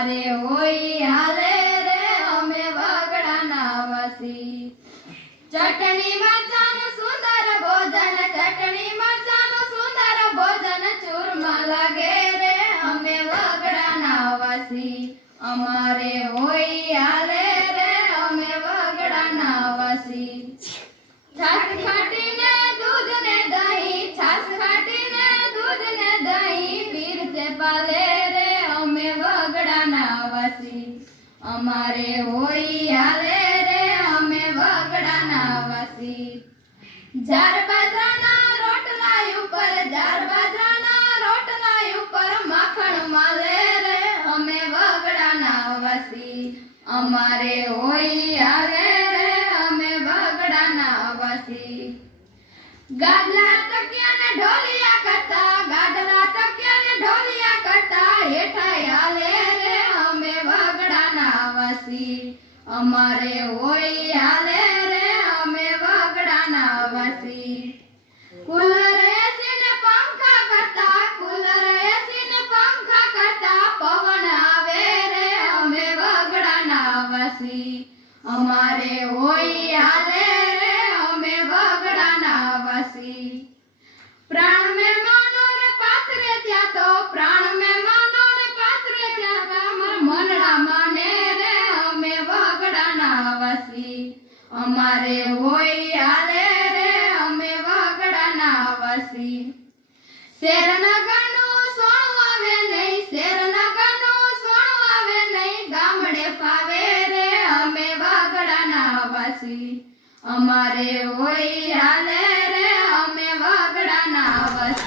અમારે હોય હાલે રે અમે વગડાના વાસી ચટણી મરચાનું સુંદર ભોજન ચટણી મરચાનું સુંદર ભોજન ચૂરમા લાગે રે અમે વગડાના વાસી અમારે હોય હાલે રે અમે વગડાના વાસી છાસ ખાટીને દૂધ ને દહીં છાસ ખાટીને દૂધ ને દહીં પીરસે પાલે રે અમે વગડાના વાસી અમારે હોય હાલે રે અમે વગડાના વાસી જાર બાજરાના રોટલા ઉપર જાર બાજરાના રોટલા ઉપર માખણ માલે રે અમે વગડાના વાસી અમારે હોય હાલે રે અમે વગડાના વાસી ગાદલા તકિયા ને ઢોલિયા કરતા ગાદલા તકિયા ને ઢોલિયા કરતા હેઠાય હાલે રે અમે વગડાના વાસી અમારે હોય હાલે રે અમે વગડાના વાસી કુલર એસી ને પંખા કરતા કુલર એસી ને પંખા કરતા પવન આવે રે અમે વગડાના વાસી અમારે હોય હાલે રે અમે વગડાના વાસી પ્રાણ મહેમાનો ને પાત્રે ત્યાં તો પ્રાણ મહેમાનો ને પાત્રે ત્યાં અમાર મનડા માને રે અમે વગડાના વાસી અમારે હોય હાલે રે અમે વગડાના વાસી શેરનગરનું સોણું આવે નહીં શેરનગરનું સોણું આવે નહીં ગામડે ફાવે રે અમે વગડાના વાસી અમારે હોય હાલે રે અમે વગડાના વાસી